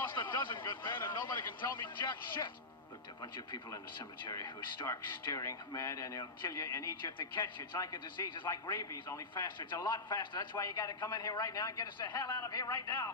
lost a dozen good men, and nobody can tell me jack shit. Look, there are a bunch of people in the cemetery who are stark, staring, mad, and they'll kill you and eat you if they catch you. It's like a disease. It's like rabies, only faster. It's a lot faster. That's why you got to come in here right now and get us the hell out of here right now.